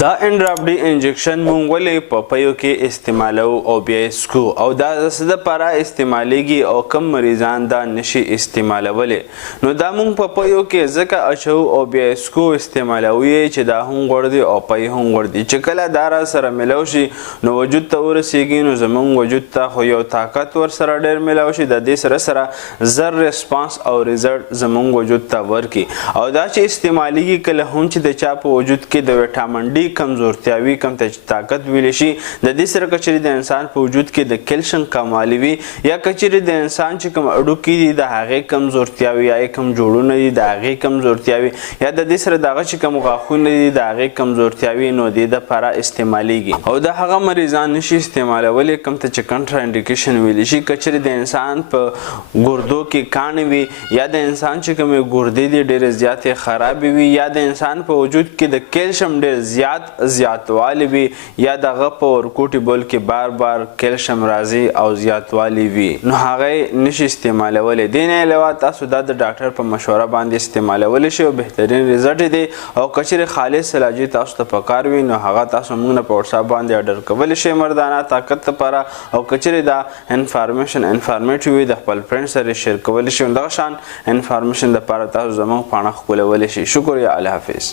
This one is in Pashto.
دا انډراپ ډي انجکشن مونږ ولې په پپیو کې استعمالو او بیا سکو او دا د څه دپاره استعمالیږي او کم مریضان دا نشي استعمالولی نو دا مونږ پپیو کې ځکه اچو او بیا سکو استعمالوو چې دا هم غوړ دی او پی هم غوړ دی چې کله دا را سره میلاو شي نو وجود ته ورسیږي نو زمونږ وجود ته خو یو طاقت ورسره ډېر میلاو شي د دې سره سره زر ریسپانس او ریزلټ زمونږ وجود ته ورکړي او دا چې استعمالیږي کله هم چې د چا په وجود کې د ویټامین ډي کمزورتیاوي کم طاقت ویلی شي د دې سره کچري د انسان په وجود کې د کیلشیم کموالی وي یا کچري د انسان چې کوم اډوکي دي د هغې کمزورتیاوي یا کوم جوړونه دي د هغې کمزورتیاوي یا د دې سره د هغه چې کوم غاښونه دي د هغې کمزورتیاوي نو دې دپاره استعمالیږي او د هغه مریضان نشي استعمالولی کوم ته چې کنټراانډیکیشن ویلی شي کچري د انسان په ګردو کې کاڼې وي یا د انسان چې کومې ګردې دي ډېرې زیاتې خرابې وي یا د انسان په وجود کې د کیلشیم ډېر زیاتوالی وي یا دغه په ورکوټي بول کې بار بار کیلشیم راځي او زیاتوالی وي نو هغه نشي استعمالولی دې نه علاوه تاسو دا د ډاکټر په مشوره باندې استعمالولی شي او بهترین رزلټ دی او کچرې خالص علاجي تاسو ته پکار وي نو هغه تاسو موږ نه په وټساپ باندې اډر کولی شئ مردانه طاقت لپاره او کچرې دا انفارمیشن انفارمیټیو وي د خپل فرینډ سره شیر کولی شئ دغه شان انفارمیشن لپاره تاسو زموږ پاڼه ښکلولی شئ شکریه الله حافظ